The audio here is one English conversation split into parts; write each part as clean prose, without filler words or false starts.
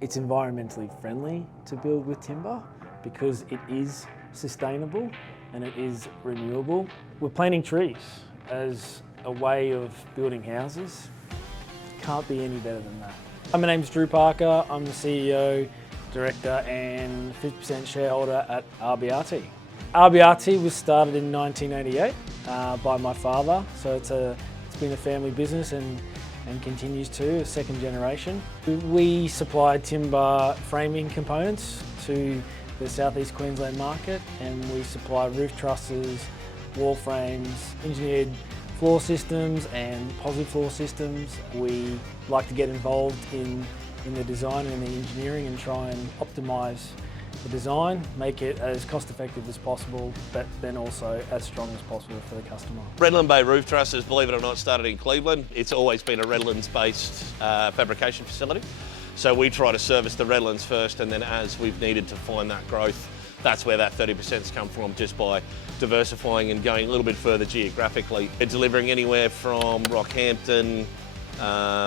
It's environmentally friendly to build with timber because it is sustainable and it is renewable. We're planting trees as a way of building houses. Can't be any better than that. My name's Drew Parker. I'm the CEO, Director and 50% shareholder at RBRT. RBRT was started in 1988 by my father, so it's been a family business and continues to, a second generation. We supply timber framing components to the southeast Queensland market, and we supply roof trusses, wall frames, engineered floor systems and posi floor systems. We like to get involved in the design and the engineering and try and optimise the design, make it as cost effective as possible, but then also as strong as possible for the customer. Redland Bay Roof Trusses, believe it or not, started in Cleveland. It's always been a Redlands-based fabrication facility. So we try to service the Redlands first, and then as we've needed to find that growth, that's where that 30%'s come from, just by diversifying and going a little bit further geographically. We're delivering anywhere from Rockhampton,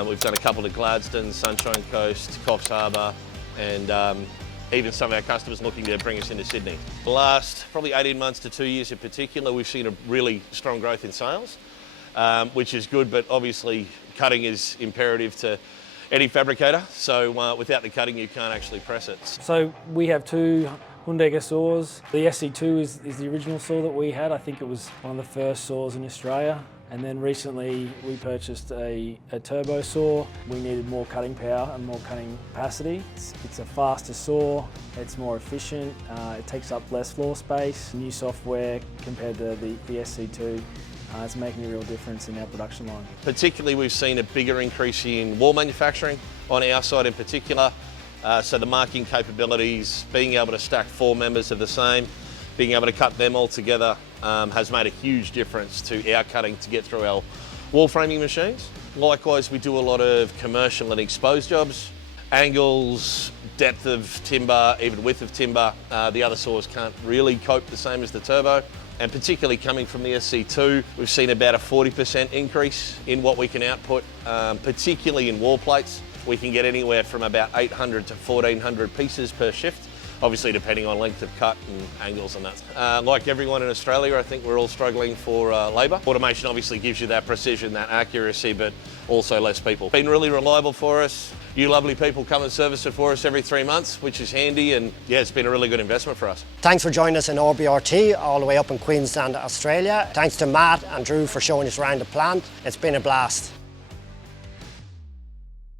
we've done a couple to Gladstone, Sunshine Coast, Coffs Harbour, and even some of our customers looking to bring us into Sydney. The last probably 18 months to 2 years in particular, we've seen a really strong growth in sales, which is good, but obviously cutting is imperative to any fabricator. So without the cutting, you can't actually press it. So we have two HUNDEGGER saws. The SC2 is the original saw that we had. I think it was one of the first saws in Australia. And then recently we purchased a turbo saw. We needed more cutting power and more cutting capacity. It's a faster saw, it's more efficient, it takes up less floor space. New software compared to the SC2 is making a real difference in our production line. Particularly, we've seen a bigger increase in wall manufacturing on our side in particular. So the marking capabilities, being able to stack 4 members of the same, being able to cut them all together has made a huge difference to our cutting to get through our wall framing machines. Likewise, we do a lot of commercial and exposed jobs, angles, depth of timber, even width of timber. The other saws can't really cope the same as the turbo. And particularly coming from the SC2, we've seen about a 40% increase in what we can output, particularly in wall plates. We can get anywhere from about 800 to 1400 pieces per shift, obviously depending on length of cut and angles and that. Like everyone in Australia, I think we're all struggling for labour. Automation obviously gives you that precision, that accuracy, but also less people. Been really reliable for us. You lovely people come and service it for us every 3 months, which is handy, and yeah, it's been a really good investment for us. Thanks for joining us in RBRT, all the way up in Queensland, Australia. Thanks to Matt and Drew for showing us around the plant. It's been a blast.